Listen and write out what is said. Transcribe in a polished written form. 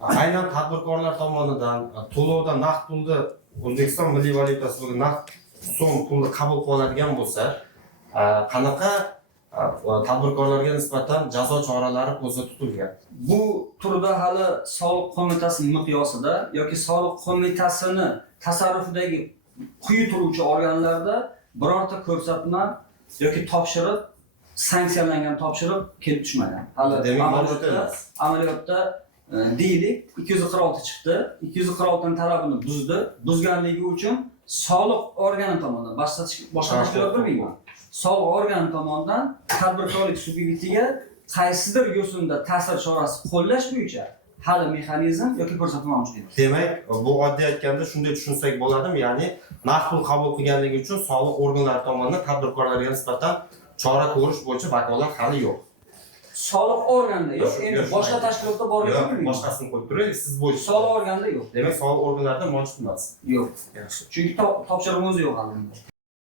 aynan tadbirkorlar tomonidan to'lovda naqd pulni O'zbekiston milliy valyutasi bo'lgan naqd so'm pulni qabul qilib oladigan bo'lsa, qanaqa tadbirkorlarga nisbatan jazo choralari ko'zda tutilgan? Bu turda hali soliq qo'mitasi miqyosida yoki soliq qo'mitasini tasarrufidagi quyi turuvchi organlarda birorta ko'rsatma yoki topshiriq, sanksiyalangan topshiriq kelib tushmagan. Hali amaliyotda deylik 246 chiqdi. 246 talabini buzdi. Buzganligi uchun soliq organi tomonidan boshqa tashkilot bilmayman. Soliq organi tomonidan tadbirkorlik subyektiga qaysidir yo'sinda ta'sir chorasi qo'llash bo'yicha hali mexanizm yoki ko'rsatma mavjud emas. Demak, bu oddiy aytganda shunday tushunsak bo'ladimi? Ya'ni naqd pul qabul qilganligi uchun soliq organlari tomonidan tadbirkorlarga nisbatan chora ko'rish bo'yicha vakolat hali yo'q. Soliq organida yo'q, endi boshqa tashkilotda borligi mumkin. Boshqasini qo'yib turaylik, siz bo'yicha. Soliq organida yo'q. Demak, soliq organlarida mavjud emas. Yo'q. Yaxshi. Chunki topshirig'imiz yo'q hali.